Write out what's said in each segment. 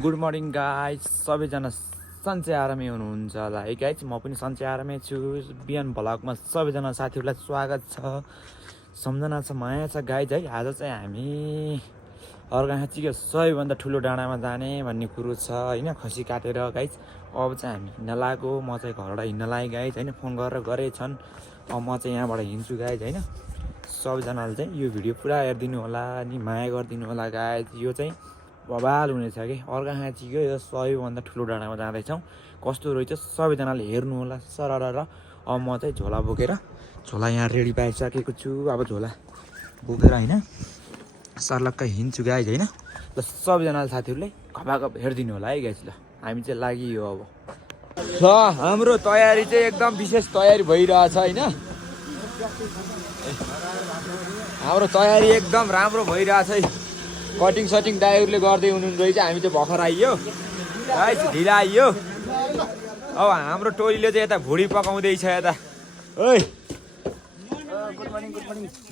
Good morning guys, सबैजना सन्चै आरामै हुनुहुन्छ होला है गाइज। म पनि सन्चै आरामै छु। बिहान भ्लगमा सबैजना साथीहरूलाई स्वागत छ, सम्झना छ, माया छ गाइज है। आज चाहिँ हामी अर्घाखाँचीको सबैभन्दा ठुलो डाँडामा जाने भन्ने कुरो छ होइन, खसी काटेर गाइज। अब चाहिँ हामी हिँड्न लागो, म चाहिँ घरबाट हिँड्न लागेँ गाइज होइन। फोन गरेर गरेछन्, अब म चाहिँ यहाँबाट हिँड्छु गाइज होइन। सबैजनाले चाहिँ यो भिडियो पुरा हेरिदिनु होला अनि माया गरिदिनु होला गाइज। यो चाहिँ बवाल हुनेछ कि अर्घाखाँचीको यो सबैभन्दा ठुलो डाँडामा जाँदैछौँ। कस्तो रहेछ सबैजनाले हेर्नु होला सरर। अब म चाहिँ झोला बोकेर, झोला यहाँ रेडी पाइसकेको छु। अब झोला बोकेर होइन सर्लक्क हिँड्छु गाइज होइन। ल सबैजनाले साथीहरूले घपाघप हेरिदिनु होला है गाइज। ल हामी चाहिँ लागियो अब। ल हाम्रो तयारी चाहिँ एकदम विशेष तयारी भइरहेछ होइन। हाम्रो तयारी एकदम राम्रो भइरहेछ है। कटिङ सटिङ ड्राइभरले गर्दै हुनुहुन्छ रहेछ, हामी चाहिँ भर्खर आइयो गाइस, ढिला आइयो। अब हाम्रो टोलीले चाहिँ यता भुडी पकाउँदैछ यता। ओइ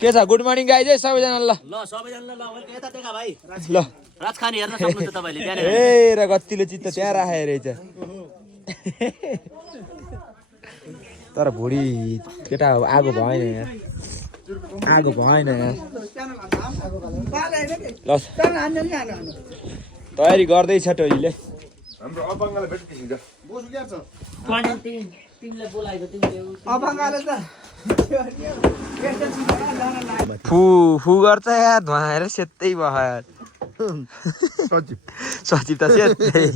के छ? गुड मर्निङ गाइस है सबैजना। ल सबैजना ल यता देखा भाइ। ल राजखानी हेर्न सक्नुहुन्छ तपाईले त्यहाँ। ए र गतिलो चित्त त्यहाँ राखेको रहेछ। तर भुडी केटा आगो भएन यार, आगो भएन यार। ल तयारी गर्दैछ टोलीले। हाम्रो अपाङ्गले भेट्छ बोसु क्या छ तिमीले बोलाएको तिमीले अपाङ्गले त फु फु गर्छ यार, धुवाएर सेतै भयो यार। सचिव सचिव त सेतै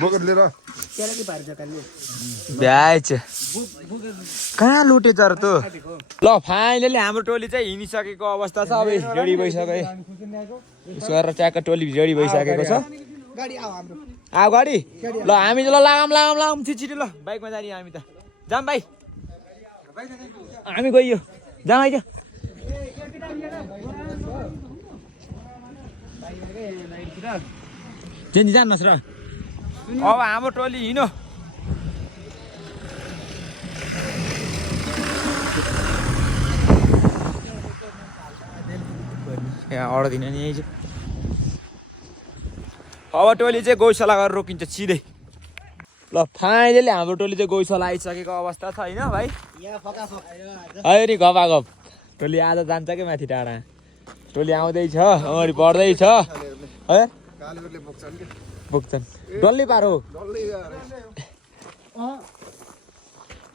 बोकेर लिएर भ्याएछ। कहाँ लुटे तर त। ल फाइनली हाम्रो टोली चाहिँ हिँडिसकेको अवस्था छ। अब रेडी भइसक्यो, यसो गरेर ट्याक्क टोली रेडी भइसकेको छ। आऊ गाडी। ल हामी ल लागाम छिटो ल बाइकमा जाने हामी त। जाम भाइ, हामी गइयो जाम आइज। चेन्जी जान्नुहोस् र। अब हाम्रो टोली हिँड्यो। यहाँ अड्दिन नि यही चाहिँ। अब टोली चाहिँ गौशाला गरेर रोकिन्छ सिधै। ल फाइनली हाम्रो टोली चाहिँ गौशाला आइसकेको अवस्था छ होइन भाइ। अहिले नि गफ टोली आज जान्छ कि माथि टाढा। टोली आउँदैछ, अगाडि बढ्दैछ है। बोक्छन् डल्लै पारो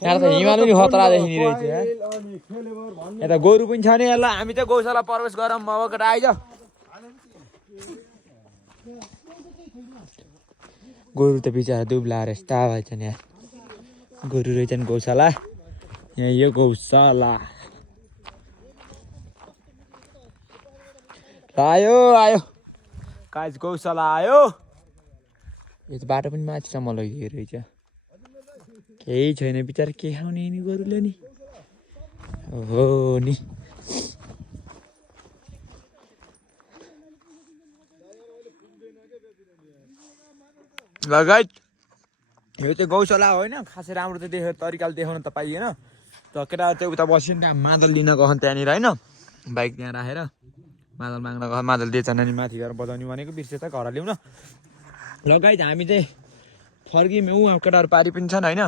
यहाँ त हिमाल पनि खतरा देखिने रहेछ। यता गोरु पनि छ नि। ल हामी चाहिँ गौशाला प्रवेश गरौँ अब। केटा आइज। गोरु त बिचरा दुब्लाएर यस्ता भएछन् यहाँ। गोरु रहेछन् गौशाला। यहाँ यो गौशाला आयो आयो गाइस, गौशाला आयो। यो त बाटो पनि माथिसम्म लगिदिएको रहेछ। केही छैन बिचरा, के खाउने नि गोरुले नि। हो नि ल गाइस, यो चाहिँ गौशाला होइन। खासै राम्रो चाहिँ तरिकाले देखाउन त पाइएन। त केटाहरू चाहिँ उता बस्यो नि, त्यहाँ मादल लिन गयो त्यहाँनिर होइन। बाइक त्यहाँ राखेर मादल माग्न गयो, मादल दिएछन् अनि माथि गएर बजाउने भनेको बिर्सेछ घर ल्याउन। ल गाइस हामी चाहिँ फर्कियौँ। ऊ केटाहरू पारी पनि छन् होइन,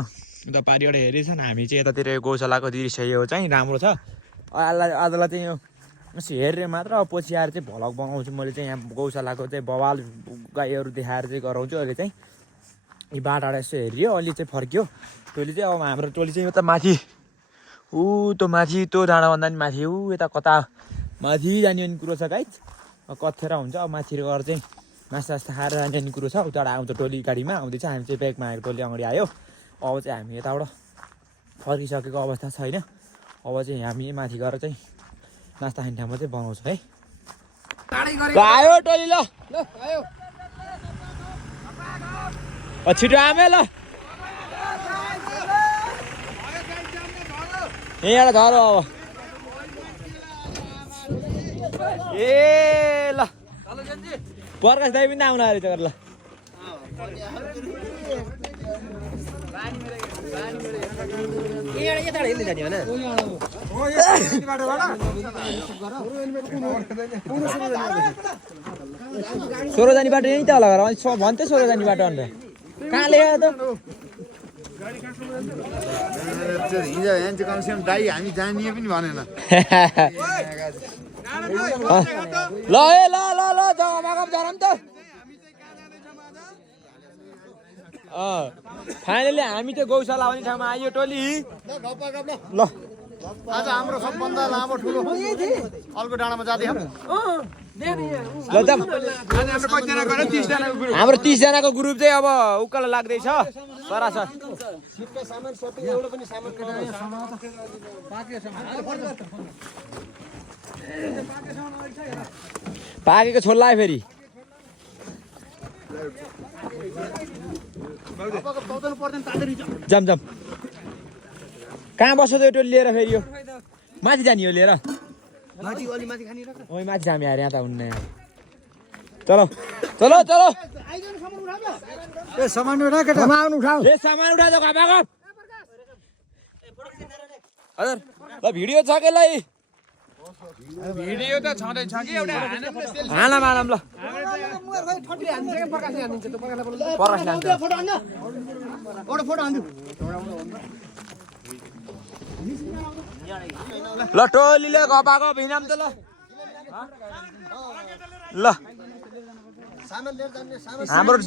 उता पारिबाट हेरेछन्। हामी चाहिँ यतातिर गौशालाको दृश्य यो चाहिँ राम्रो छ। आजलाई चाहिँ यो हेरेर मात्र, अब पछि आएर चाहिँ भ्लग बनाउँछु मैले चाहिँ। यहाँ गौशालाको चाहिँ बवाल गाईहरू देखाएर चाहिँ गराउँछु। अहिले चाहिँ यी बाटाबाट यसो हेरियो, अलि चाहिँ फर्कियो टोली चाहिँ। अब हाम्रो टोली चाहिँ यता माथि ऊ त्यो माथि त्यो डाँडाभन्दा पनि माथि ऊ यता कता माथि जाने भन्ने कुरो छ गाइस। कथेर हुन्छ अब माथि गएर चाहिँ नास्ता खाएर जाने भन्ने कुरो छ। उताबाट आउँछ टोली गाडीमा आउँदैछ। हामी चाहिँ ब्यागमा आएर टोली अगाडि आयो। अब चाहिँ हामी यताबाट फर्किसकेको अवस्था छ होइन। अब चाहिँ हामी माथि गएर चाहिँ नास्ता खाने ठाउँमा चाहिँ बनाउँछ है। आयो टोली। ल छिटो आमे। ल यहाँबाट झरो अब। ए ल प्रकाश दाइ पनि आउनु रहेछ। ल यताबाट हिँड्दै जाने होइन। सोह्रजानी बाटो यहीँ त होला घर भन्थ्यो सोह्रजानी बाटो अन्त कहाँ ल्यायो त हिजो यहाँ कमसेकम दाइ हामी जानिए पनि भनेन ल ए ल ल ल जग्गामा झरम त फाइनली हामी त्यो गौशाला आउने ठाउँमा आइयो टोली ल आज हाम्रो सबभन्दा लामो ठुलो अल्को डाँडामा जाँदै ल जाम हाम्रो 30 जनाको ग्रुप चाहिँ अब उकालो लाग्दैछ सरासर पाकेको छोड्ला फेरि जाम जाम कहाँ बस्छ त यो टोली लिएर फेरि यो माथि जाने हो लिएर ओइ माथि जाम यार यहाँ त हुन्न यार चलो चलो चलो सामान उठा केटा सामान उठाऊ ए सामान उठा दो काबाको हजुर ल भिडियो छ के लै भिडियो त छँदैछ कि एउटा हानम हानम ल ल टोलीले गपाको भिनाम त ल ल हाम्रो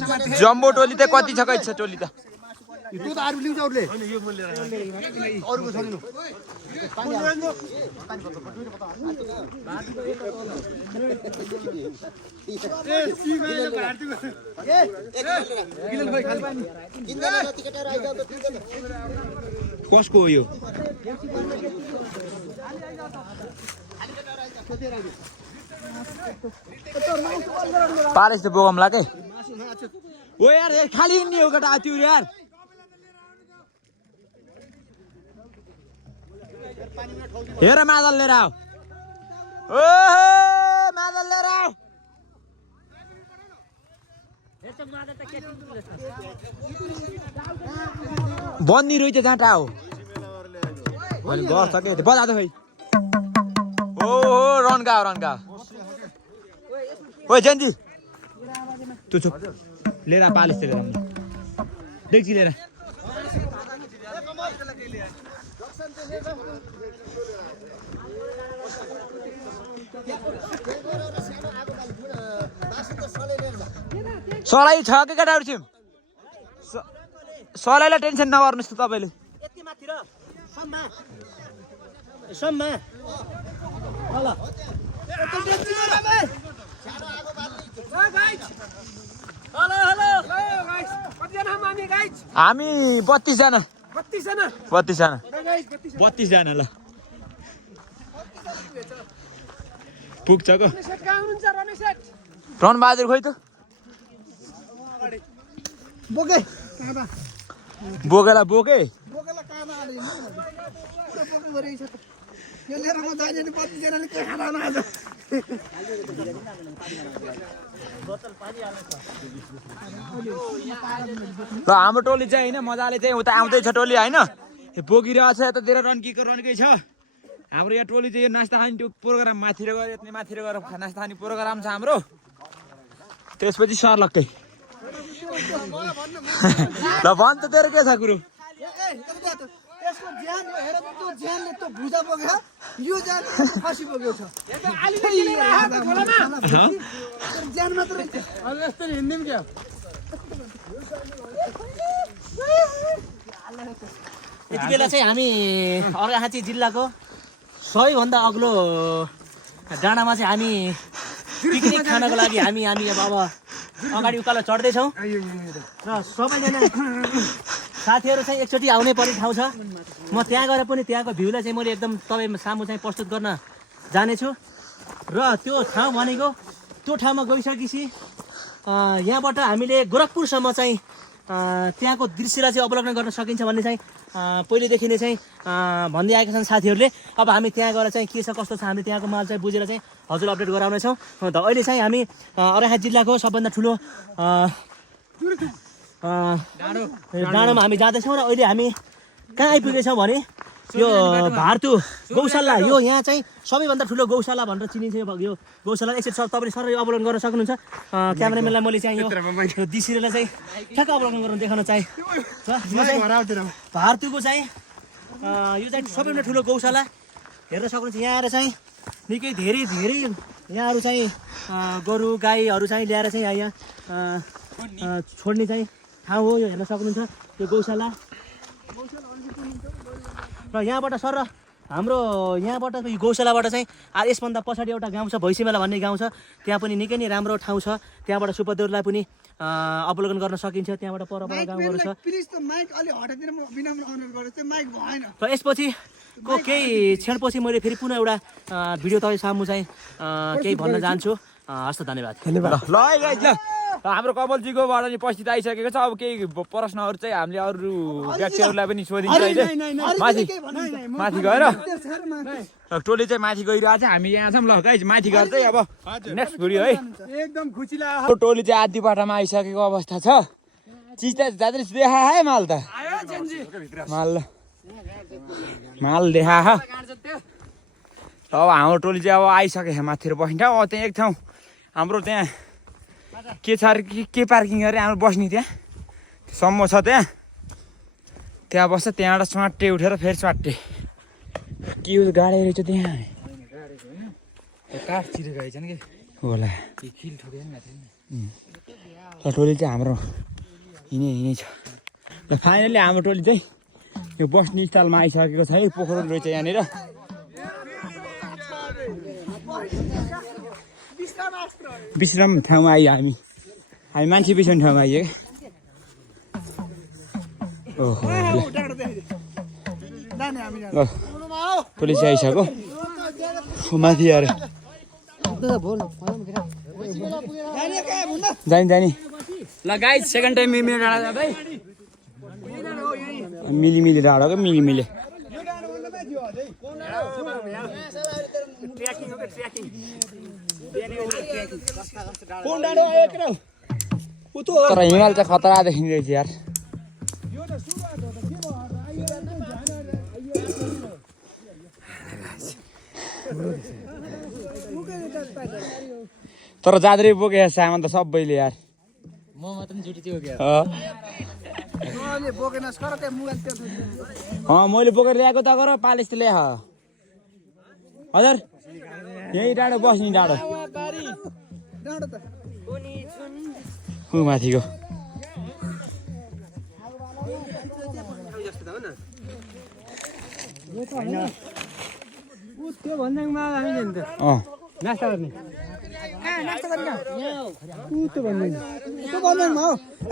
जम्बो टोली त कति छ छ टोली त त्यो त अरु लिन्छ अरुले अरुको छैन कसको हो यो पारेस त बोगमला के ओ यार खाली नि हो केटा त्यो यार हेर मादल लिएर आऊ ओ मादल लिएर आऊ बन्दी रोइ त जाँटा हो मैले बस के बजा त खै ओ रनगा रनगा ओए जन्जी तू चुप लिएर पालिस लिएर देखी लिएर सलाई छ के केटाहरु छिम सलाईलाई टेन्सन नगर्नुस् त तपाईले यति माथि र सम्मा ल हामी 32 जना 32 जना ल पुग्छ को रणबहादुर खोइ त बोके बोकेला बोके बोकेला कामा आले बोके गरे छ यो लिएर म जाने नि 32 जनाले के खाना आज ल हाम्रो टोली चाहिँ हैन मजाले चाहिँ उता आउँदै छ टोली हैन बोकिरहेछ यतातिर रन्कै छ हाम्रो यहाँ टोली चाहिँ यो नास्ता खाने त्यो प्रोग्राम माथि र गएर यति माथि र गएर नास्ता खाने प्रोग्राम छ हाम्रो त्यसपछि सर लक्कै ल भन् त तेरो के छ कुरो यसको ज्यान हेर त त्यो ज्यानले त भुजा बोक्यो यो ज्यान फासी बोक्यो छ ज्यान मात्र अब यस्तो हिँड्दिम के यति बेला चाहिँ हामी अर्घाखाँची जिल्लाको सबैभन्दा अग्लो डाँडामा चाहिँ हामी पिकनिक खानको लागि हामी अब अगाडि उकालो चढ्दैछौँ र सबैजना साथीहरू चाहिँ एकचोटि आउनै पर्ने ठाउँ छ म त्यहाँ गएर पनि त्यहाँको भ्यूलाई चाहिँ मैले एकदम तपाईँ सामु चाहिँ प्रस्तुत गर्न जानेछु र त्यो ठाउँ भनेको त्यो ठाउँमा गइसकेपछि यहाँबाट हामीले गोरखपुरसम्म चाहिँ त्यहाँको दृश्यलाई चाहिँ अवलोकन गर्न सकिन्छ भन्ने चाहिँ पहिलेदेखि नै चाहिँ भन्दै आएका छन् साथीहरूले अब हामी त्यहाँ गएर चाहिँ के छ कस्तो छ हामीले त्यहाँको माल चाहिँ बुझेर चाहिँ हजुर अपडेट गराउनेछौँ अन्त अहिले चाहिँ हामी अर्घाखाँची जिल्लाको सबभन्दा ठुलो डाँडोमा हामी जाँदैछौँ र अहिले हामी कहाँ आइपुगेछौँ भने यो भारतु गौशाला यो यहाँ चाहिँ सबैभन्दा ठुलो गौशाला भनेर चिनिन्छ यो गौशाला। यसरी सर तपाईँले सर अवलोकन गर्न सक्नुहुन्छ। क्यामेराम्यानलाई मैले चाहिँ यो दिसिरेलाई चाहिँ ठ्याक्क अवलोकन गर्न देखाउन चाहेँ। भारतुको चाहिँ यो चाहिँ सबैभन्दा ठुलो गौशाला हेर्न सक्नुहुन्छ। यहाँ आएर चाहिँ निकै धेरै यहाँहरू चाहिँ गोरु गाईहरू चाहिँ ल्याएर चाहिँ यहाँ छोड्ने चाहिँ ठाउँ हो। यो हेर्न सक्नुहुन्छ यो गौशाला। र यहाँबाट सर हाम्रो यहाँबाट यो गौशालाबाट चाहिँ यसभन्दा पछाडि एउटा गाउँ छ भैँसीमेला भन्ने गाउँ छ। त्यहाँ पनि निकै नै राम्रो ठाउँ छ। त्यहाँबाट सुपदेवलाई पनि अवलोकन गर्न सकिन्छ। त्यहाँबाट परपर गाउँहरू छ। र यसपछिको केही क्षणपछि मैले फेरि पुनः एउटा भिडियो तपाईँ सामु चाहिँ केही भन्न चाहन्छु। हस् त, धन्यवाद। ल ल हाम्रो कमलजीकोबाट नि उपस्थित आइसकेको छ। अब केही प्रश्नहरू चाहिँ हामीले अरू व्यक्तिहरूलाई पनि सोधिन्छ अहिले। माथि गएर टोली चाहिँ माथि गइरहेको छ। हामी यहाँ छौँ। ल गाइज माथि गएर चाहिँ अब नेक्स्ट भिडियो है। एकदम खुसी लाग्यो। टोली चाहिँ आधी बाटामा आइसकेको अवस्था छ। चिज त जाँदै देखा है माल त माल देखा अब हाम्रो टोली चाहिँ अब आइसक्यो माथितिर बस्ने ठाउँ। अब त्यहाँ एक ठाउँ हाम्रो त्यहाँ के छ अरे के पार्किङ अरे हाम्रो बस्ने त्यहाँ सम्म छ। त्यहाँ बस्छ। त्यहाँबाट स्वाटे उठेर फेरि स्वाटे के हो गाडी रहेछ त्यहाँ काठ चिरेको रहेछन् कि होला। टोली चाहिँ हाम्रो हिँडै छ। ल फाइनली हाम्रो टोली चाहिँ यो बस्ने स्थलमा आइसकेको छ है। पोखरो रहेछ यहाँनिर। विश्राम ठाउँमा आइयो हामी मान्छे बिसाउने ठाउँमा आइयो क्या। ओहो ल पुलिस आइसक्यो माथि आएर जाने। ल गाइज सेकेन्ड टाइम मिली डाँडा जाँदै मिली डाँडा क्या मिली तर हिमाल चाहिँ खतरा देखिँदैछ यार। तर जाद्री बोके सामान त सबैले यार। मैले बोकेर ल्याएको त गर पालिस त ल्याए हजुर। यही डाँडो बस्ने डाँडो माथिको नास्ता गर्ने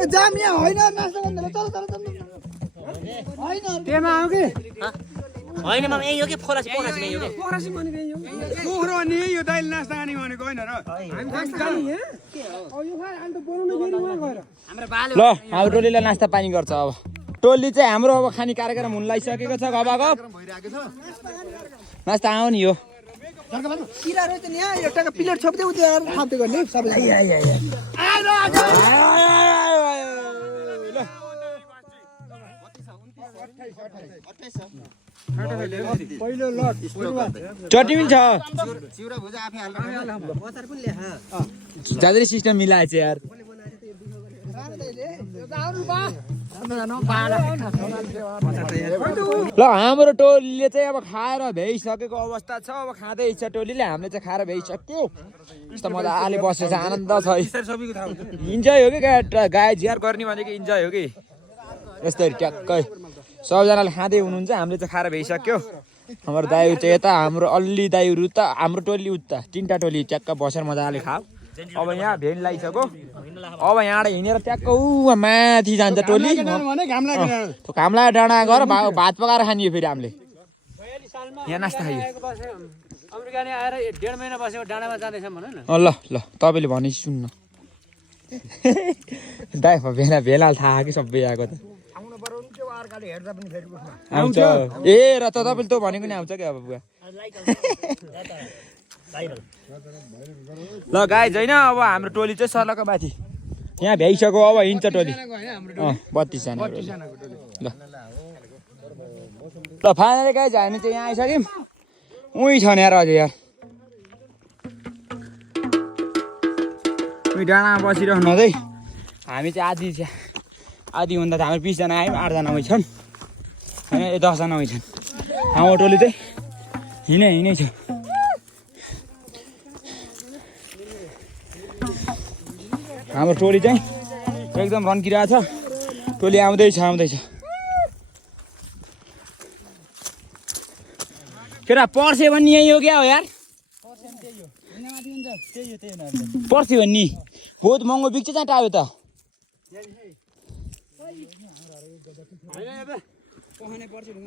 जाम यहाँ होइन नास्ता गर्ने त्यहाँ आऊ कि होइन मामा यही हो कि फोरासी यही हो कि पोखरासी भनेको यही हो। पोखरो अनि यो दाइल नास्ता खाने भनेको होइन र। ल हाम्रो टोलीलाई नास्ता पानी गर्छ। अब टोली चाहिँ हाम्रो अब खाने कार्यक्रम हुन लागिसकेको छ। गबागब नास्ता आऊ नि। यो किरा रहेछ नि यहाँ एउटा प्लेट छोप्दै उतै खाँदै गर्ने सबैलाई। चटनी पनि छ। जाँदै सिस्टम मिलाएछ यार। ल हाम्रो टोलीले चाहिँ अब खाएर भ्याइसकेको अवस्था छ। अब खाँदैछ टोलीले। हामीले चाहिँ खाएर भ्याइसक्यो। यस्तो मजाले बसेछ आनन्द छ। इन्जोय हो कि गाई झियार गर्ने भनेको इन्जोय हो कि यस्तै ट्याक्कै सबैजनाले खाँदै हुनुहुन्छ। हामीले चाहिँ खाएर भ्याइसक्यो। हाम्रो दाइहरू चाहिँ यता हाम्रो अल्ली दाइहरू त हाम्रो टोली उता तिनवटा टोली ट्याक्क बसेर मजाले खाऊ। अब यहाँ भेन लगाइसक्यो। अब यहाँबाट हिँडेर ट्याक्क ऊ माथि जान्छ टोली। घाम लाग्यो डाँडा गएर भात पकाएर खानियो फेरि हामीले। यहाँ नास्ता खाइयो। अमेरिकाले आएर 1.5 महिना बसेको डाँडामा जाँदैछ भन न। ल ल तपाईँले भनेपछि सुन्न। दाइ भेला थाहा कि सबै आएको त आउँछ। ए र त तपाईँले त भनेको नि आउँछ क्या अब बुवा। ल गाइज होइन अब हाम्रो टोली चाहिँ सर्लको माथि यहाँ भ्याइसक्यो। अब हिँड्छ टोली 32 जना। ल ल फाइनली गाइज हामी चाहिँ यहाँ आइसक्यौँ उहीँ छ नि यार अझै यार उही डाँडामा बसिरहनु है हामी चाहिँ आधीभन्दा त हाम्रो 20जना आयौँ 8जना उही छन् होइन 10जना उही छन् हाम्रो टोली चाहिँ हिँडै छ हाम्रो टोली चाहिँ एकदम रन्किरहेछ टोली आउँदैछ केटा पर्से भन्ने यही हो क्या हो यार पर्से भन्ने बहुत महँगो बिक्छ चाहिँ टायो त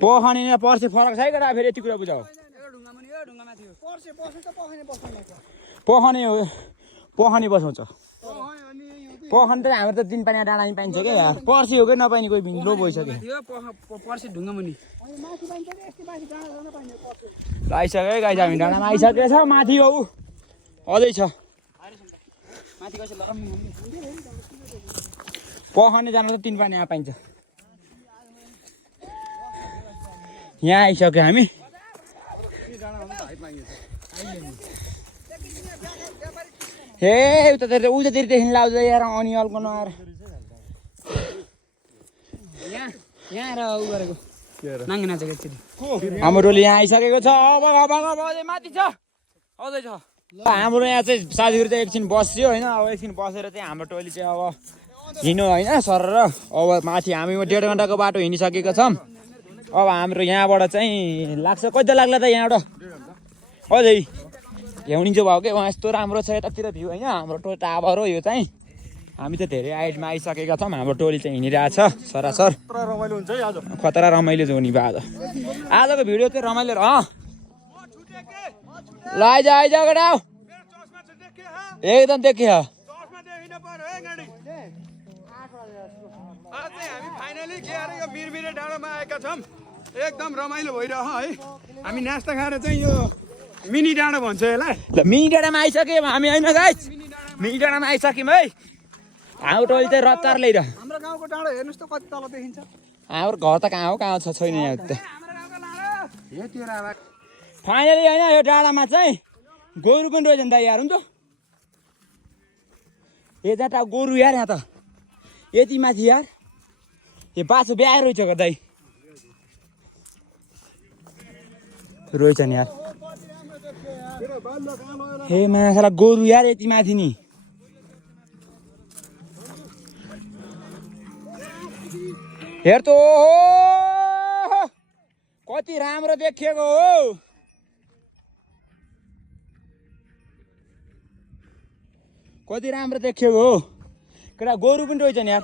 पखाने पर्से फरक छ है केटा फेरि यति कुरा बुझाऊ पखाने बसाउँछ पखान त हाम्रो त दिन पानी डाँडामा पाइन्छ क्या पर्सी हो कि नपाइने कोही भिङ्लो भइसक्यो आइसक्यो है गाई हामी डाँडामा आइसकेको छ माथि हो अझै छ पखाने जानु त तिन पानी पाइन्छ यहाँ आइसक्यो हामी हे उतातिरदेखि लाउँदै यार अनि अल्को नआएर हाम्रो टोली यहाँ आइसकेको छ अब माथि छ अझै छ हाम्रो यहाँ चाहिँ साथीहरू चाहिँ एकछिन बस्यो होइन अब एकछिन बसेर चाहिँ हाम्रो टोली चाहिँ अब हिँड्नु होइन सर र अब माथि हामी 1.5 घन्टाको बाटो हिँडिसकेको छौँ अब हाम्रो यहाँबाट चाहिँ लाग्छ कति लाग्ला त यहाँबाट अझै भ्याउनिन्छ भयो क्या उहाँ यस्तो राम्रो छ यतातिर भ्यू होइन हाम्रो टोली टावर हो यो चाहिँ हामी त धेरै हाइटमा आइसकेका छौँ हाम्रो टोली चाहिँ हिँडिरहेछ सरासर रमाइलो हुन्छ है आज खतरा रमाइलो हुने भयो आजको भिडियो चाहिँ रमाइलो ल आइज केटा एकदम देखे एकदम रमाइलो भइरह है हामी नास्ता खाएर चाहिँ यो मिनी डाँडा भन्छ यसलाई ल मिनी डाँडामा आइसक्यौँ हामी होइन गाइस मिनी डाँडामा आइसक्यौँ है हाम्रो टोली चाहिँ रत्तार ल्याइरह हाम्रो गाउँको डाँडा हेर्नुहोस् त कति तल देखिन्छ हाम्रो घर त कहाँ छ छैन यहाँ त फाइनली होइन यो डाँडामा चाहिँ गोरु पनि रहेछ नि त यार हुन्छ यो जाँटा गोरु यार यहाँ त यति माथि यार यो बाछो ब्याएर रहेछ गर्दै रहेछ नि यार हे माछा गोरु यार यति माथि नि हेर त कति राम्रो देखिएको हो कति राम्रो देखिएको हो केटा गोरु पनि रहेछ नि यार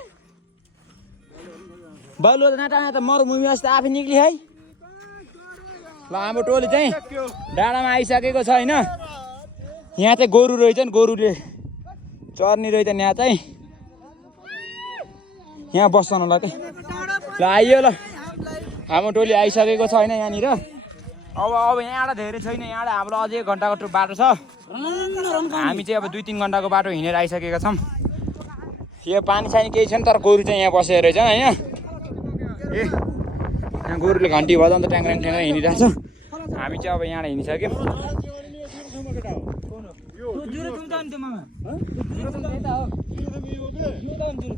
बालुवा नाटा त मरुभूमि जस्तो आफै निक्ली है ल हाम्रो टोली चाहिँ डाँडामा आइसकेको छ होइन यहाँ चाहिँ गोरु रहेछ नि गोरुले चर्नी रहेछ यहाँ चाहिँ यहाँ बस्छ ल चाहिँ ल आइयो ल हाम्रो टोली आइसकेको छ होइन यहाँनिर अब यहाँबाट धेरै छैन यहाँबाट हाम्रो अझै 1 घन्टाको बाटो छ हामी चाहिँ अब 2-3 घन्टाको बाटो हिँडेर आइसकेका छौँ यो पानी सानी केही छैन तर गोरु चाहिँ यहाँ बसेर रहेछ होइन ए यहाँ गोरुले घन्टी बजाउँदा ट्याङ्ग्राङ ट्याङ्ग्राङ हिँडिरहेछ हामी चाहिँ अब यहाँबाट हिँडिसक्यौँ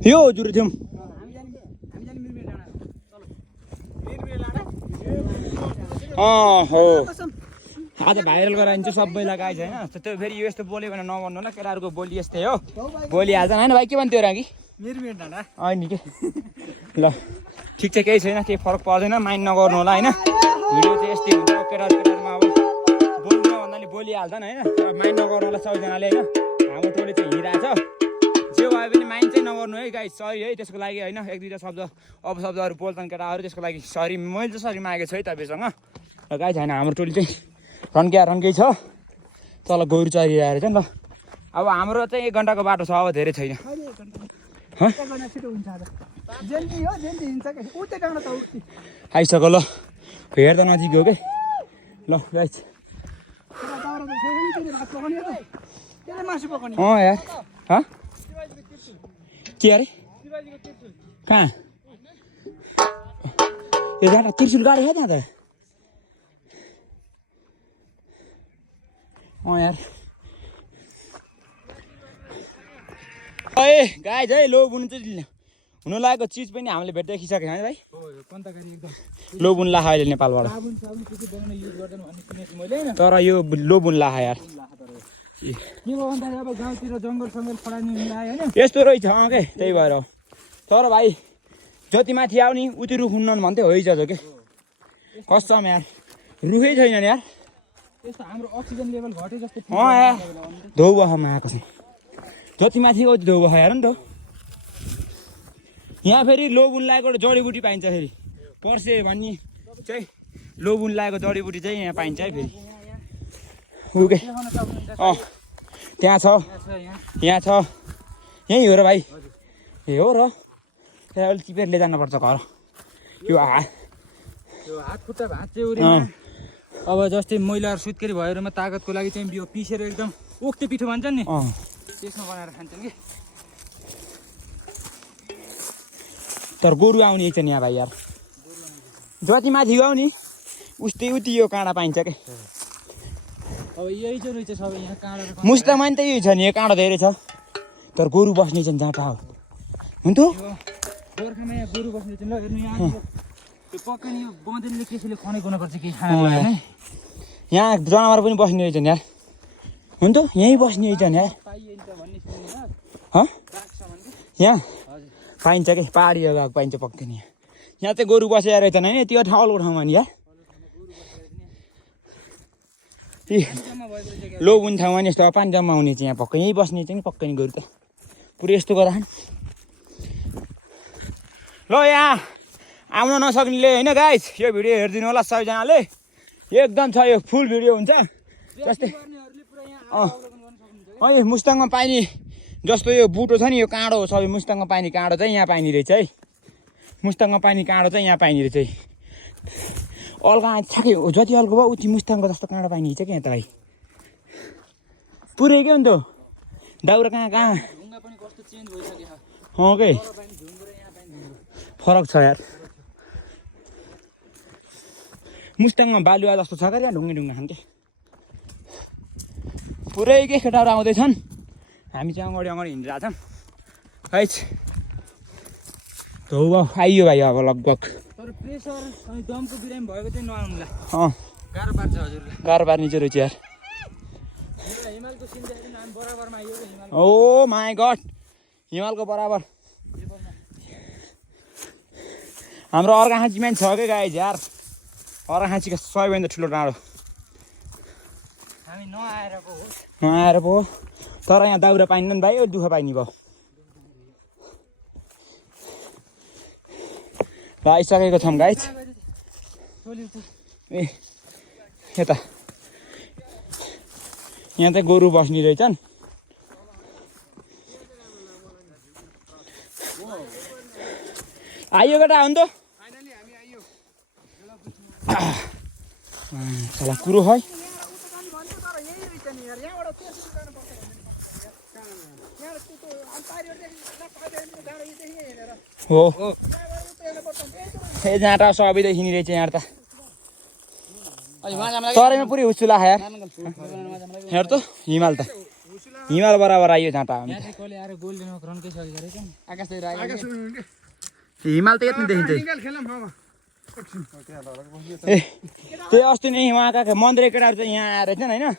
यो जुरुथ्यौँ हो आज भाइरल गराइन्छ सबैलाई गाइस होइन त्यो फेरि यो यस्तो बोल्यो भने नभन्नु होला केटाहरूको बोली यस्तै हो बोलिहाल्छ होइन भाइ के भन्थ्यो र कि होइन के ल ठिक छ केही छैन केही फरक पर्दैन माइन्ड नगर्नु होला होइन भिडियो चाहिँ यस्तै हुन्छ केटाहरूमा अब बोल्नु भन्नाले बोलिहाल्छन् होइन माइन्ड नगर्नु होला सबैजनाले होइन हाम्रो टोली चाहिँ हिँडिरहेछ जे भयो भने माइन्ड चाहिँ नगर्नु है गाइस सरी है त्यसको लागि होइन 1-2 शब्द अपशब्दहरू बोल्छन् केटाहरू त्यसको लागि सरी मैले चाहिँ सरी मागेको छु है तपाईँसँग र गाइस होइन हाम्रो टोली चाहिँ रन्कै छ तल गोरु चरिरहेको रहेछ नि ल अब हाम्रो चाहिँ 1 घन्टाको बाटो छ अब धेरै छैन आइसक्यो ल हेर्दा नजिक हो कि ल गाइस यार के अरे कहाँ यो जाँटा त्रिशुल गाडी है त्यहाँ त यार ए गाइज है लोबुन चाहिँ हुनु लागेको चिज पनि हामीले भेट देखिसक्यौँ है भाइ लोबुन लाखा अहिले नेपालबाट तर यो लोबुन लाखा यार यस्तो रहेछ के त्यही भएर तर भाइ जति माथि आउने उति रुख हुन्न भन्थ्यो होइन के कसम यार रुखै छैन यार हाम्रो अक्सिजन लेभल घटे जस्तो यार धौबहमा आएको छ जति माथि गयो धौबह हेर नि त यहाँ फेरि लोबुन लागेको जडीबुटी पाइन्छ फेरि पर्से भन्ने चाहिँ लोबुन लागेको जडीबुटी चाहिँ यहाँ पाइन्छ है फेरि ओके त्यहाँ छ यहाँ छ यहीँ हो र भाइ ए हो र त्यहाँ अलिक टिपेर लिएर जानुपर्छ घर यो हात खुट्टा भाँच्यो अब जस्तै मैलाहरू सुत्केरी भएरमा तागतको लागि चाहिँ यो पिसेर एकदम ओक्ते पिठो भन्छन् नि त्यसमा बनाएर खान्छन् कि तर गोरु आउने एकछिन यहाँ भाइ यार जति माथि गयो नि उस्तै उति यो काँडा पाइन्छ के अब यही चाहिँ रहेछ सबै यहाँ काँडा मुस्तामा नि त यही छ नि यो काँडा धेरै छ तर गोरु बस्ने चाहिँ जाँटा हो हुन्थ्यो गोर्खामा यहाँ गोरु बस्ने चाहिँ ल हेर्नु यहाँ त्यो पक्कै नि यो बँदेलले केसीले खनेको हुनुपर्छ केही खाना यहाँ जनावर पनि बस्ने रहेछ नि यार हुन्थ्यो यहीँ बस्ने रहेछ नि यार यहाँ पाइन्छ कि पहाडी जग्गा पाइन्छ पक्कै नि यहाँ चाहिँ गोरु बसेर रहेछन् होइन त्यो ठाउँ अर्को ठाउँमा नि यार लोबुन ठाउँमा नि यस्तो पानी जम्मा हुने चाहिँ यहाँ पक्कै यहीँ बस्ने चाहिँ पक्कै नि गोरु त पुरै यस्तो गर्दा ल यहाँ आउन नसक्नेले होइन गाइस यो भिडियो हेरिदिनु होला सबैजनाले एकदम छ यो फुल भिडियो हुन्छ जस्तै यो मुस्ताङमा पाइने जस्तो यो बुटो छ नि यो काँडो हो सबै मुस्ताङमा पाइने काँडो चाहिँ यहाँ पाइने रहेछ है मुस्ताङमा पाइने काँडो चाहिँ यहाँ पाइने रहेछ है अल्गा ठ्याक्कै जति अल्गो भयो उति मुस्ताङको जस्तो काँडो पाइने रहेछ क्या यहाँ त भाइ पुरै के हो नि त दाउरा कहाँ के फरक छ यार मुस्ताङमा बालुवा जस्तो छ क्या ढुङ्गे खान्थे पुरै के केटाहरू आउँदैछन् हामी चाहिँ अगाडि हिँडिरहेको छौँ है धौब आइयो भाइ अब लगभग तर प्रेसर अनि दमको बिरामी भएको चाहिँ नआउनुलाई गाह्रो पार्छ हजुरलाई गाह्रो पार्ने चाहिँ रहेछ यार हिमालको सिन देखेर हामी बराबरमा आइयो हिमाल ओ माई गड हिमालको बराबर हाम्रो अर्घाखाँचीमा नि छ क्या गाइज यार अर्घाखाँचीको सबैभन्दा ठुलो डाँडो हामी नआएर पो हो नआएर पो तर यहाँ दाउरा पाइँदैन भाइ दुःख पाइने भयो ल आइसकेको छौँ गाइज ए यता यहाँ चाहिँ गोरु बस्ने रहेछन् आइयो केटा हो नि त चला कुरो है हो ए जाँटा सबैदेखि नि रहेछ यहाँ त तराईमा पुरै हुस्सु लाख यार हेर त हिमाल बराबर आइयो जाँटा हिमाल त यति देखिन्छ ए त्यही अस्ति नै उहाँका मन्दिरे केटाहरू चाहिँ यहाँ आएर चाहिँ होइन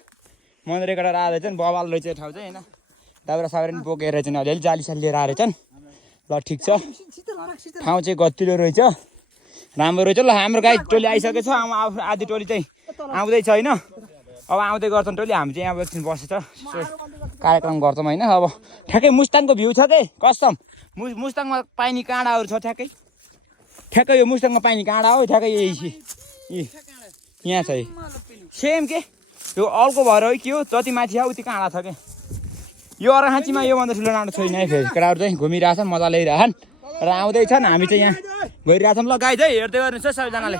मन्दिरे केटाहरू आएर चाहिँ बबाल रहेछ ठाउँ चाहिँ होइन दाउरा साउरा पनि बोकेर चाहिँ अलिअलि जाली साली लिएर आएर छन् ल ठिक छ ठाउँ चाहिँ गतिलो रहेछ राम्रो रहेछ ल हाम्रो गाई टोली आइसकेको छ आधी टोली चाहिँ आउँदैछ होइन अब आउँदै गर्छन् टोली हामी चाहिँ अब एकछिन बसेछ कार्यक्रम गर्छौँ होइन अब ठ्याक्कै मुस्ताङको भ्यू छ के कसम मुस्ताङमा पाइने काँडाहरू छ ठ्याक्कै यो मुस्ताङमा पाइने काँडा हो ठ्याक्कै यहाँ छ सेम के यो अल्को भएर हो कि हो जति माथि हो उति काँडा छ क्या यो अर्घाखाँचीमा योभन्दा ठुलो डाँडो छैन है फेरि केटाहरू चाहिँ घुमिरहेछन् मजा लिइरहेछन् र आउँदैछन् हामी चाहिँ यहाँ गइरहेछौँ ल गाई चाहिँ हेर्दै गर्नुहोस् है सबैजनाले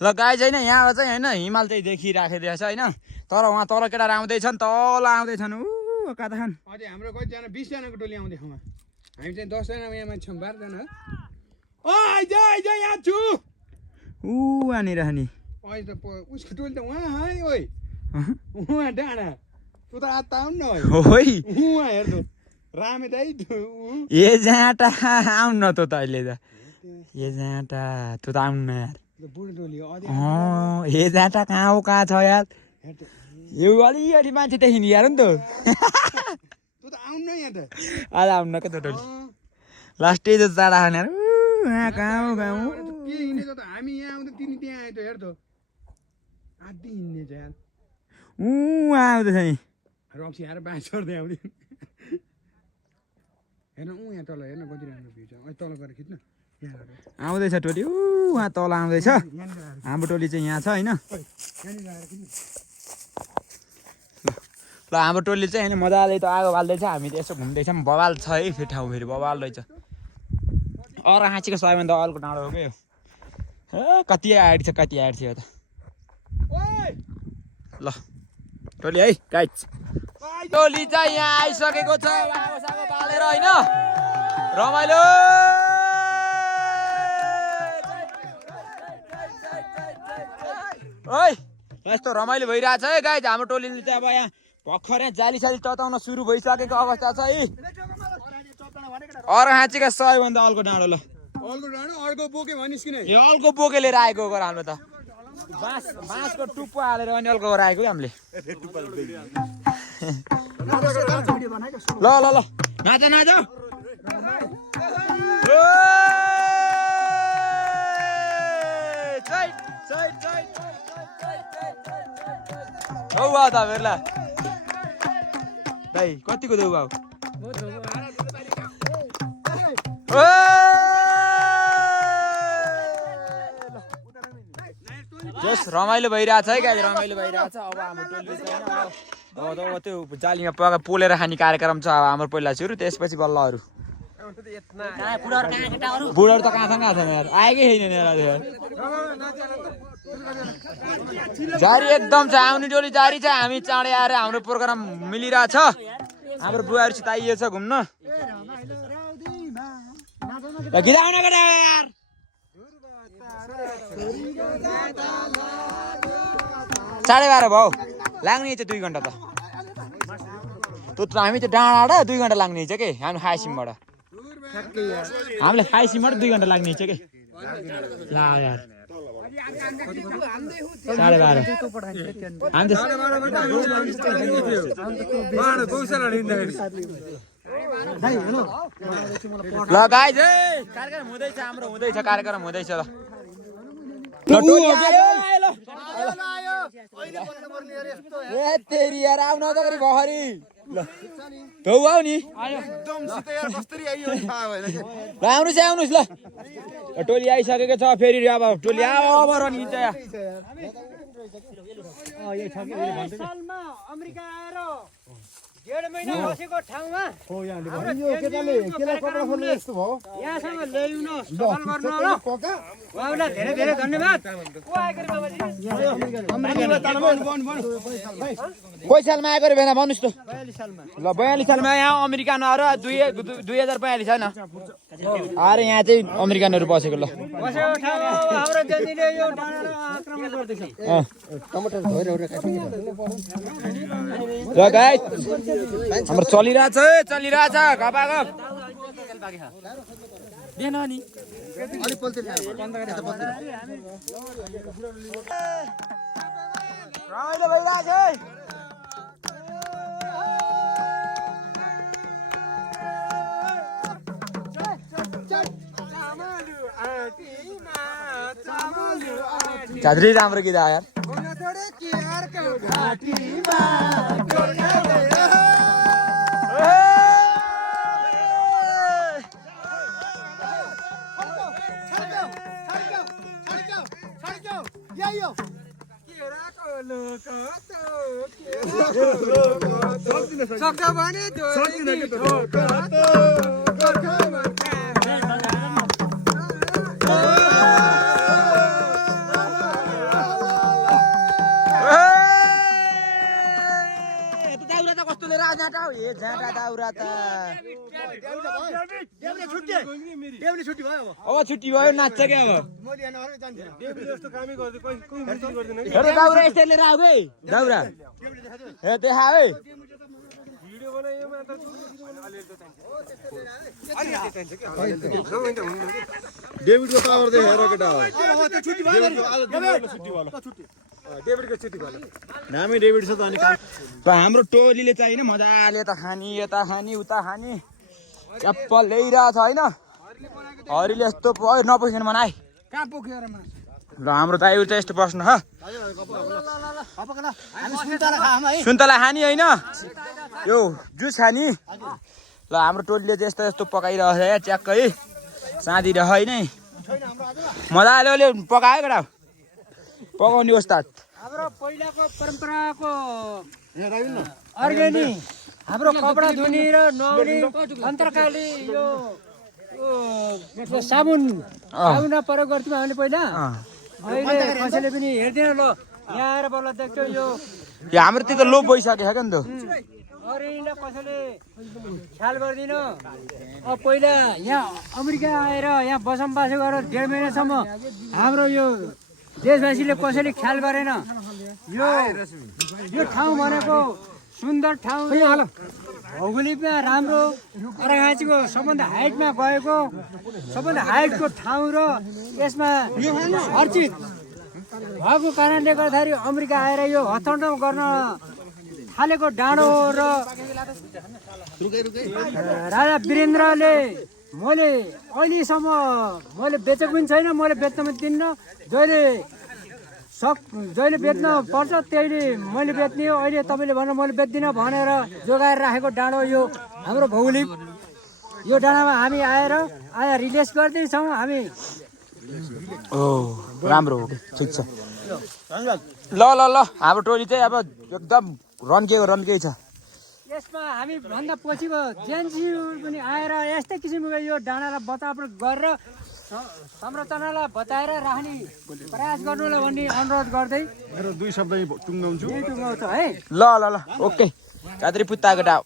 ल गाई चाहिँ यहाँ चाहिँ होइन हिमाल चाहिँ देखिराखिरहेछ होइन तर उहाँ तल केटाहरू आउँदैछन् तल आउँदैछन् ऊ कता खान अझै हाम्रो कतिजना 20जनाको टोली आउँदै हामी चाहिँ 10जना यहाँ मान्छे छौँ 12जना आइज यहाँ छु ऊ यहाँनिर नि अहिले त उसको टोली त उहाँ है ओइ उहाँ डाँडा तँ त आत्ता आउनु न होइ उहाँ हेर्नु रामे दाइ ए जाँटा आउनु न त अहिले त ए जाँटा तँ त आउनु न यार बुढो टोली हो ए जाँटा कहाँ हो कहाँ छ यार यो अलिअलि मान्छे देखि नि यार नि त तँ त आउनु न यहाँ त आज आउनु न क्या त टोली लास्टै त चाडा खाने यार यहाँ कहाँ हो कहाँ हो के हिँडेको त हामी यहाँ आउँदा तिमी त्यहाँ आयो त हेर त आधी हिँड्ने छ यार आउँदैछ नि रक्सी आएर बाँस चढ्दै आउँदै हेर्न यहाँ तल हेर्न कति राम्रो भ्यू छ अहिले तल गएर खिच्न यहाँ गएर आउँदैछ टोली उहाँ तल आउँदैछ हाम्रो टोली चाहिँ यहाँ छ होइन यहाँनिर आएर खिच्नु ल हाम्रो टोली चाहिँ होइन मजाले त आगो बाल्दैछ हामी त यसो घुम्दैछौँ बवाल छ है फेरि ठाउँ फेरि बवाल रहेछ अरू हाँचीको सबैभन्दा अल्को डाँडो हो क्या ए कति आएर छ कति आएर थियो त ल टोली है गाइज टोली चाहिँ यहाँ आइसकेको छ आगोसागो बालेर होइन रमाइलो ओइ यस्तो रमाइलो भइरहेछ है गाइज हाम्रो टोलीले चाहिँ अब यहाँ भर्खर यहाँ जाली साली तताउन सुरु भइसकेको अवस्था छ है अर्घाँचीका सबैभन्दा अल्को डाँडो ल अर्को डाँडो अर्को बोके भनिस् किन यो अल्को बोके लिएर आएको गर हाम्रो त बाँसको टुप्पो हालेर अनि अल्को गर आएको हामीले ल ल ल नाच नाच हौ त फेरि दाइ कतिको देऊ भाउ जस रमाइलो भइरहेछ है गाई रमाइलो भइरहेछ अब हाम्रो टोली अब त्यो जालीमा पका पोलेर खाने कार्यक्रम छ अब हाम्रो पहिला सुरु त्यसपछि बल्ल अरू बुढाहरू त कहाँ छ यार आएकै छैन यार जारी एकदम छ आउने टोली जारी छ हामी चाँडै आएर हाम्रो प्रोग्राम मिलिरहेछ हाम्रो बुवाहरूसित आइएछ घुम्न गीत आउन केटा यार साढे 12 भयो लाग्ने चाहिँ 2 घन्टा त हामी चाहिँ डाँडा 2 घन्टा लाग्ने छ कि हामी हाइसिमबाट हामीलाई हाइसिमबाट 2 घन्टा लाग्ने छ कि ल यार 12:30 हामी ल गाइज कार्यक्रम हुँदैछ हाम्रो हुँदैछ कार्यक्रम हुँदैछ ल तेरी यार आउन त गरी भखरी ल आउ नि आउनुहोस् आउनुहोस् ल टोली आइसकेको छ फेरि अब टोली अब रनिन्छ अमेरिका आएर 1.5 महिना बसेको ठाउँमा यहाँसम्म ल्याउन सफल गर्नु ल उहाँलाई धेरै धेरै धन्यवाद कोही सालमा आएको रे भेना भन्नुहोस् त ल 42 सालमा यहाँ अमेरिकनहरू 2042 छैन अरे यहाँ चाहिँ अमेरिकनहरू बसेको ल बसेको ठाउँ हाम्रो जतिले यो आक्रमण गर्दैछ ल गाइस हाम्रो चलिरहेछ गपागप देन नि रमाइलो भइरहेछ है चादरी राम्रो गीत आयो यार कस्तो लिएर जाटा हो ए जाटा दाउरा त अब छुट्टी भयो नाच्छ क्या अब हेर दाउरा यस्तै लिएर आऊ है दाउरा हे देखा है डेभिडको पावर देखेर केटा हो नामै डेभिड छ त अनि हाम्रो टोलीले चाहिँ मजाले यता खानी यता खानी उता खानी एप्पल ल्याइरहेछ होइन हरिले यस्तो नपोखिन मनाए कहाँ पोखेर ल हाम्रो दाइहरू चाहिँ यस्तो बस्नु ह सुन्तला खानी होइन यो जुस खानी ल हाम्रो टोलीले चाहिँ यस्तो यस्तो पकाइरहेछ है च्याक्कै साँधिरह होइन मजाले पकायो केटा पकाउने उस्ताद हाम्रो पहिलाको परम्पराको अर्ग्यानिक हाम्रो कपडा धुने र नुहाउने अन्तरकाली यो साबुन प्रयोग गर्थ्यौँ हामीले पहिला अहिले कसैले पनि हेर्दैन ल यहाँ आएर बल्ल देख्छ यो हाम्रोतिर त लोप भइसक्यो क्या नि त अर्ग्यानिकलाई कसैले ख्याल गर्दैन अब पहिला यहाँ अमेरिका आएर यहाँ बसोबासो गरेर 1.5 महिनासम्म हाम्रो यो देशवासीले कसैले ख्याल गरेन यो ठाउँ भनेको सुन्दर ठाउँ भौगोलिकमा राम्रो अर्घाँचीको सबभन्दा हाइटमा गएको सबभन्दा हाइटको ठाउँ र यसमा चर्चित भएको कारणले गर्दाखेरि अमेरिका आएर यो हथौडो गर्न थालेको डाँडो हो र राजा वीरेन्द्रले मैले अहिलेसम्म मैले बेचेको पनि छैन मैले बेच्न पनि दिन्न जहिले बेच्न पर्छ त्यहिले मैले बेच्ने हो अहिले तपाईँले भन्नु मैले बेच्दिनँ भनेर जोगाएर राखेको डाँडो यो हाम्रो भौगोलिक यो डाँडामा हामी आएर रिलेस गर्दैछौँ हामी ओ राम्रो हो ठिक छ ल ल ल हाम्रो टोली चाहिँ अब एकदम रन्के छ यसमा हामी भन्दा पछिको जेन्जीहरू पनि आएर यस्तै किसिमको यो डाँडालाई बचावट गरेर संरचनालाई बचाएर राख्ने प्रयास गर्नुलाई भन्ने अनुरोध गर्दै मेरो 2 शब्द टुङ्गाउँछु यही टुङ्गाउँछ है ल ओके कात्री पुत्ताको डाउ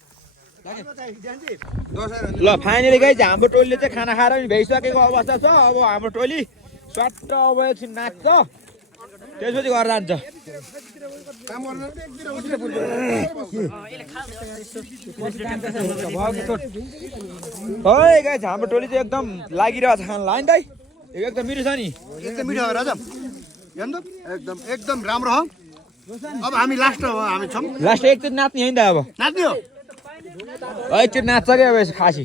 ल फाइनली गाइज हाम्रो टोलीले चाहिँ खाना खाएर पनि भइसकेको अवस्था छ अब हाम्रो टोली स्वाट अब एकछिन नाच्छ त्यसपछि घर जान्छ है गाइज हाम्रो टोली चाहिँ एकदम लागिरहेछ खानलाई नि दाइ एकदम मिठो छ नि एकदम मिठो हो राजा एकदम राम्रो हो अब हामी लास्ट हो हामी छौँ लास्ट एकचोटि नाच्ने है नि त अब नाच्ने हो एकचोटि नाच्छ क्या अब खासी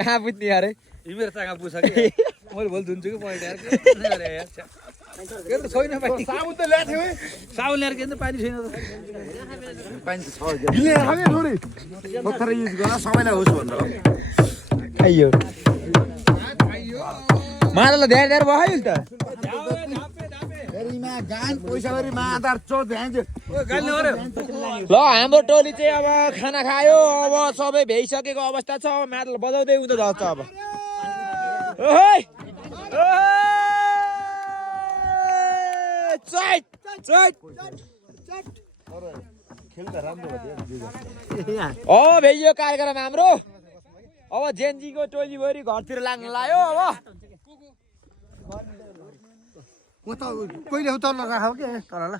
कहाँ बुझ्ने अरे मेरो चाका पुछ कि मैले भोलि धुन्छु कि पहिले साबुन त ल्याएको थियो है साउन ल्याएर के पानी छैन गिलेर खाने थोरै पत्थर युज गर्न सबैलाई होस् भनेर अयो मादल धेरै भयो अहिले त ल हाम्रो टोली चाहिँ अब खाना खायो अब सबै भइसकेको अवस्था छ अब मादल बजाउँदै उता जान्छ अब भेजियो कार्यक्रम हाम्रो अब जेन्जीको टोली भरि घरतिर लाग्न लाग्यो अब कहिले उता राखौ के तलला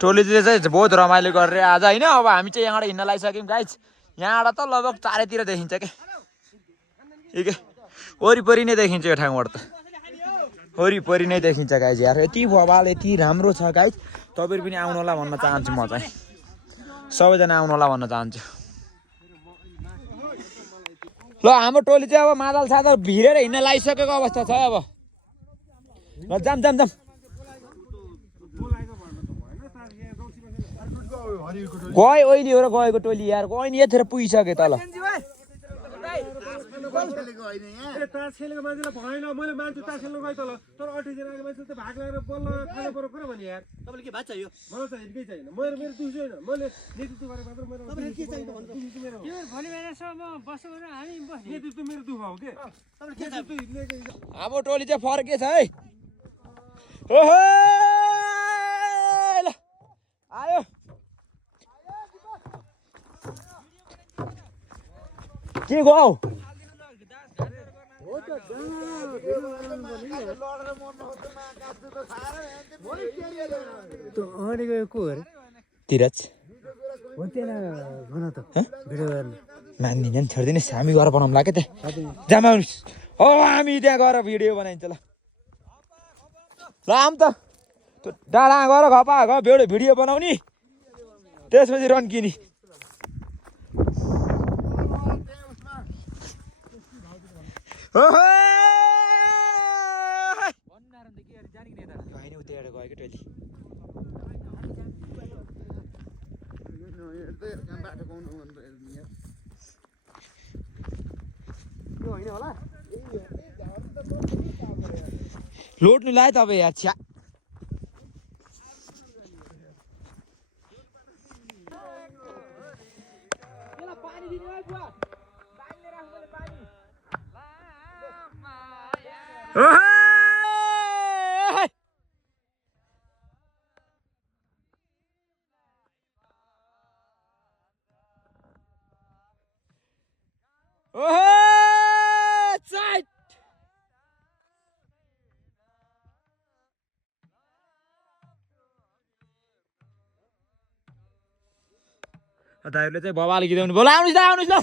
टोलीले चाहिँ बहुत रमाइलो गरेर आज होइन अब हामी चाहिँ यहाँबाट हिँड्न लागिसक्यौँ गाइज यहाँबाट त लगभग चारैतिर देखिन्छ के वरिपरि नै देखिन्छ यो ठाउँबाट त वरिपरि नै देखिन्छ गाइज यार यति बवाल यति राम्रो छ गाइज तपाईँहरू पनि आउनु होला भन्न चाहन्छु म चाहिँ सबैजना आउनु होला भन्न चाहन्छु ल हाम्रो टोली चाहिँ अब मादल सादल भिरेर हिँड्न लागिसकेको अवस्था छ अब ल जाम गयो ओइली हो र गएको टोली यार गयो नि यतिखेर पुगिसक्यो तल तास खेलेको मान्छेलाई भएन मैले मान्छे तास खेल्नु गएँ तल तर 28 जनाको मान्छे त भाग लागेर बल खानु पर्यो कुरा भने यार तपाईँले के भात चाहियो मलाई चाहिँ केही छैन मेरो दुख छैन मैले नेतृत्व गरेको मात्र मेरो तपाईँले के चाहियो भन्नु यो भोलि बेलासम्म बस्यो भने हामी बस्ने नेतृत्व मेरो दुख हो के तपाईँले के चाहियो हाम्रो टोली चाहिँ फर्केछ है ओहो ल आयो के गयो तिरज मान्दिन्छ नि छोडिदिनुहोस् हामी गएर बनाउँला क्या त्यहाँ जामा आउनुहोस् हो हामी त्यहाँ गएर भिडियो बनाइन्छ ल ल आम त त्यो डाँडा गएर घपा घ भिडियो बनाउने त्यसपछि रन्किनी लोड्नु लायो तपाईँ यार छ्या दाइले चाहिँ बबाले गीत गाउनु बोला आउनुहोस् ल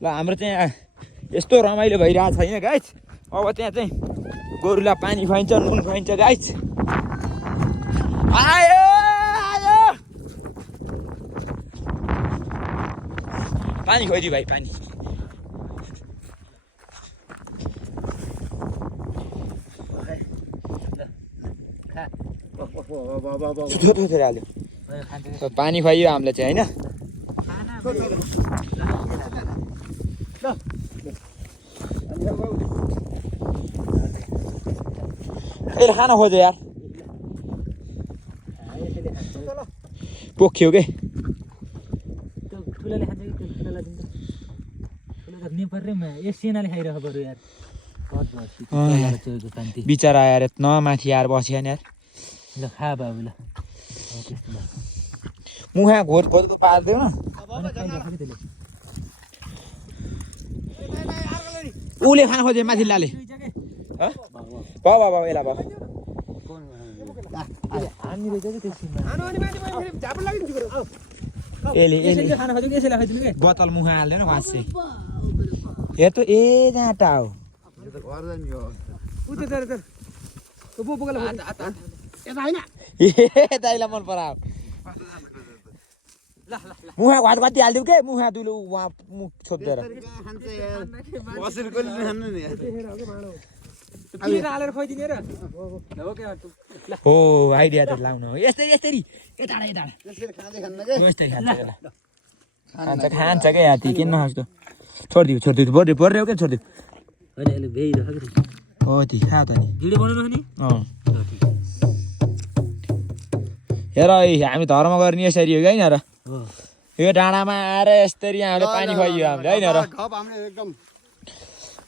ल हाम्रो चाहिँ यस्तो रमाइलो भइरहेको छैन गाइस अब त्यहाँ चाहिँ गोरुलाई पानी खुवाइन्छ नुन खुवाइन्छ गाइस आयो आयो पानी खुवाइदियो भाइ पानी पानी खुवाइयो हामीलाई चाहिँ होइन यसले खाना खोज्यो यार पोख्यो के बिचरा यार न माथि यार बस्यो नि यार ल खा बाबु ल मुखा घोरको पारिदेऊ न उसले खाना खोज्यो माथि लाले बाबा यसलाई बाबा बोतल मुखा हाल्दैन भाँच्छ हेर त ए जाँटा हो दाइलाई मन परायो मुखा घाट कति हालिदिउ के मुखा दुलो उहाँ मुख छोपिदिएर हो आइडिया त लाउनु हो यस्तै यस्तरी खान्छ क्या हात्ती किन नखास्तो छोडिदिउ बर्रेऊ क्या छोडिदिउ हो ती खा त नि हेर हामी धर्म गर्ने यसरी हो कि होइन र यो डाँडामा आएर यसरी यहाँले पानी खुवाइयो हामीले होइन र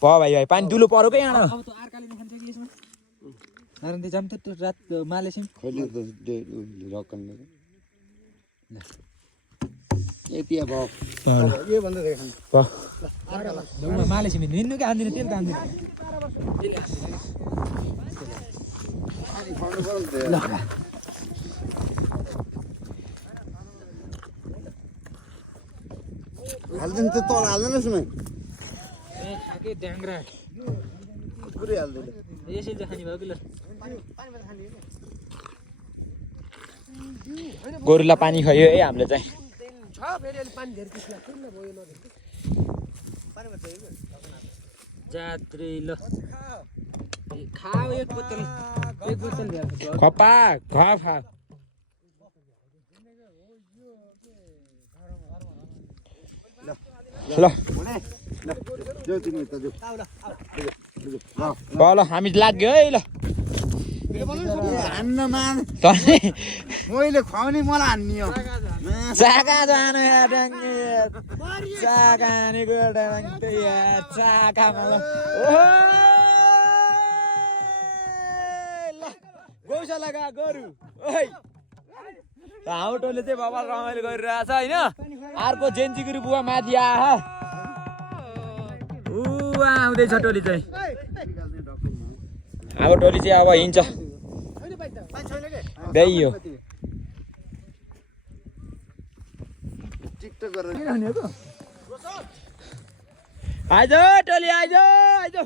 भयो भाइ भाइ पानी दुलो पऱ्यो क्या यहाँ हाल्दैन त तल हाल्दैनस् न ड्याङ्ग्रा पुरै हाल्दैन यसरी चाहिँ खाने भयो कि ल गोरुलाई पानी खुवाइयो है हामीले चाहिँ जात्रे ल खाऊ एक बोतल खपा खा ल ल हामी लाग्यो है ल हान्न मान तँले मैले खुवाउने मलाई हान्ने हो जागा जानु चाकानेको एउटा मान्छे यार चाकामा ल गौशाला गएको गोरु ओइ हाम्रो टोलीले चाहिँ बबाल रमाइलो गरिरहेछ होइन अर्को जेन्जीगिरी बुवा माथि आहा आउँदैछ टोली चाहिँ अब टोली चाहिँ अब हिँड्छ त्यही हो आइज टोली आइज आइज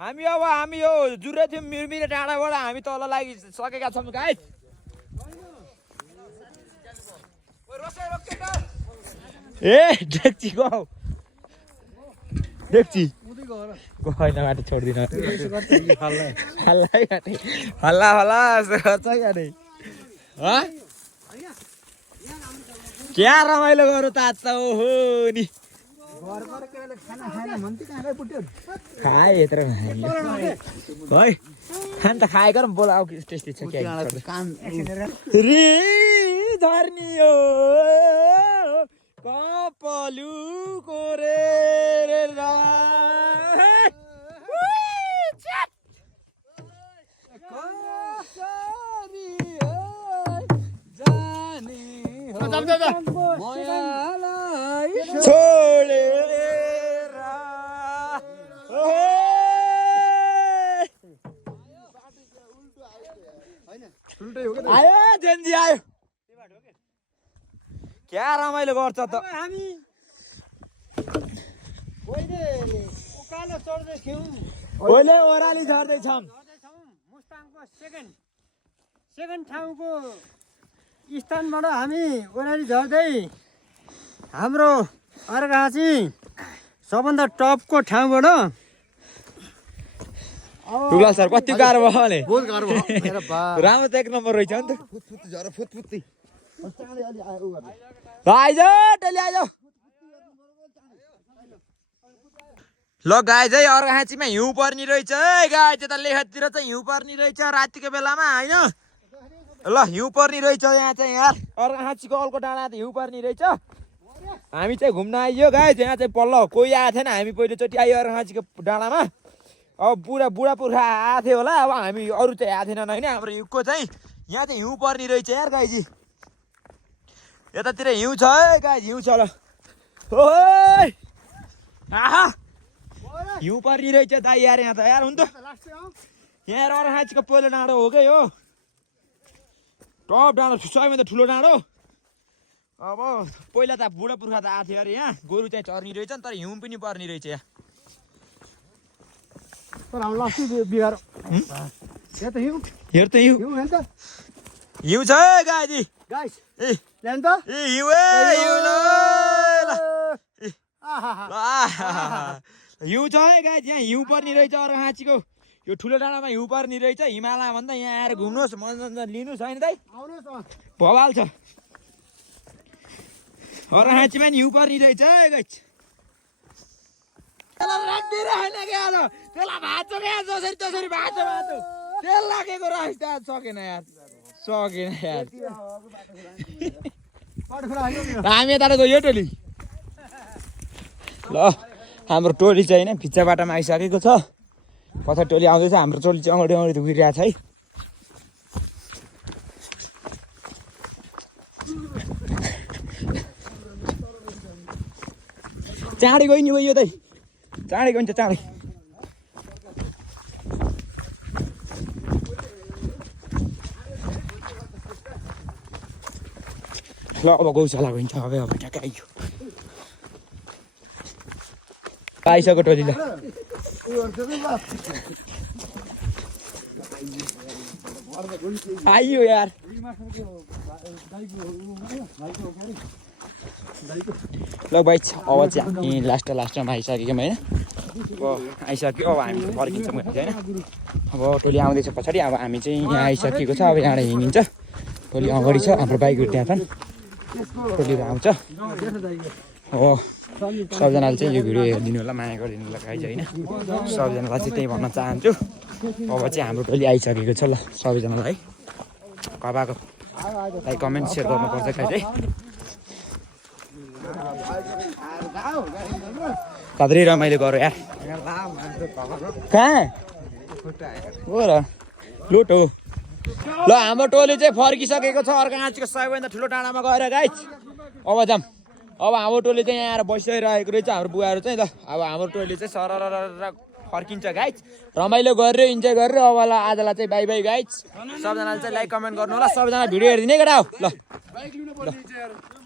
हामी यो जुरे थियौँ मिरमिरे डाँडाबाट हामी तल लागि सकेका छौँ गाइस ए डेक्ची गौ डेक्ची गएन बाटो छोड्दिन हल्ला क्या रमाइलो गरौँ त ओहो नि खाए यत्रो है खान त खाएको बोला टेस्टी छ क्या रे धर्नी हो कपलु कोरे आयो जेन्जी आयो क्या रमाइलो गर्छ त हामी उकालो चढ्दैछौँ ओले ओराली झर्दैछौँ मुस्ताङको सेकेन्ड ठाउँको स्थानबाट हामी ओह्राली झर्दै हाम्रो अर्घाँची सबभन्दा टपको ठाउँबाट ठुला सर कति गाह्रो भयो भने बहुत गाह्रो भयो मेरो बा राम्रो त 1 नम्बर रहेछ नि त फुत झर फुत आइज टोली आइज ल गाई चाहिँ अर्घाँचीमा हिउँ पर्ने रहेछ है गाई त्यता लेखतिर चाहिँ हिउँ पर्ने रहेछ रातिको बेलामा होइन ल हिउँ पर्ने रहेछ यहाँ चाहिँ यार अर्घाँचीको अल्को डाँडा त हिउँ पर्ने रहेछ हामी चाहिँ घुम्न आइयो गाई यहाँ चाहिँ पल्ल कोही आएको थिएन हामी पहिलोचोटि आयो अर्घाँचीको डाँडामा अब बुढा पुर्खा आएको थियो होला अब हामी अरू चाहिँ आएको थिएनन् होइन हाम्रो हिउँको चाहिँ यहाँ चाहिँ हिउँ पर्ने रहेछ यार गाईजी यतातिर हिउँ छ है गाई हिउँ छ ल ओइ आहा हिउँ पर्ने रहेछ दाइ यार यहाँ त यार हुन त यहाँ अर्घाँचीको पहिलो डाँडो हो क्या यो टप डाँडो सबैभन्दा ठुलो डाँडो अब पहिला त बुढा पुर्खा त आएको थियो अरे यहाँ गोरु चाहिँ चर्ने रहेछ नि तर हिउँ पनि पर्ने रहेछ यहाँ बिहार हेर त हिउँ छ है गाईजी ए हिउँ हिउँ छ है गाई यहाँ हिउँ पर्ने रहेछ अर्घाँचीको यो ठुलो डाँडामा हिउँ पर्ने रहेछ हिमालय भन्दा यहाँ आएर घुम्नुहोस् मनोरञ्जन लिनुहोस् होइन दाइ भवाल छ अर्घाँचीमा नि हिउँ पर्ने रहेछ है गाई त्यसलाई भाँच्छ क्या जसरी त्यसरी भाँच्छ तेल लागेको रहेछ सकेन यार हामी यता गयो टोली ल हाम्रो टोली चाहिँ होइन भित्ता बाटोमा आइसकेको छ पछाडि टोली आउँदैछ हाम्रो टोली चाहिँ अगाडि गइरहेको छ है चाँडै गयो नि यो दाइ चाँडै गइन्छ चाँडै ल अब गौशाला गइन्छ अब ठ्याक्कै आइयो आइसक्यो टोली ल आइयो यार ल भाइ अब चाहिँ हामी लास्टमा आइसक्यौँ होइन अब आइसक्यो अब हामी फर्किन्छौँ होइन अब टोली आउँदैछ पछाडि अब हामी चाहिँ यहाँ आइसकेको छ अब यहाँबाट हिँडिन्छ टोली अगाडि छ हाम्रो बाइकहरू त्यहाँ छन् टोलीहरू आउँछ हो सबजनाले चाहिँ यो भिडियो हेरिदिनु होला माया गरिदिनु होला गाइज होइन सबजनालाई चाहिँ त्यही भन्न चाहन्छु अब चाहिँ हाम्रो टोली आइसकेको छ ल सबैजनालाई कबाको लाइक कमेन्ट सेयर गर्नुपर्छ गाइज है कत्रै रमाइलो गरौँ यार कहाँ हो र लुट हो ल हाम्रो टोली चाहिँ फर्किसकेको छ अर्घाखाँचीको सबैभन्दा ठुलो डाँडामा गएर गाइस अब जाम अब हाम्रो टोली चाहिँ यहाँ आएर बसिरहेको रहेछ हाम्रो बुवाहरू चाहिँ ल अब हाम्रो टोली चाहिँ सरर फर्किन्छ गाइस रमाइलो गरेर इन्जोय गरेर अब आजलाई चाहिँ बाई बाई गाइस सबजनाले चाहिँ लाइक कमेन्ट गर्नु होला सबजना भिडियो हेरिदिने केटा हो ल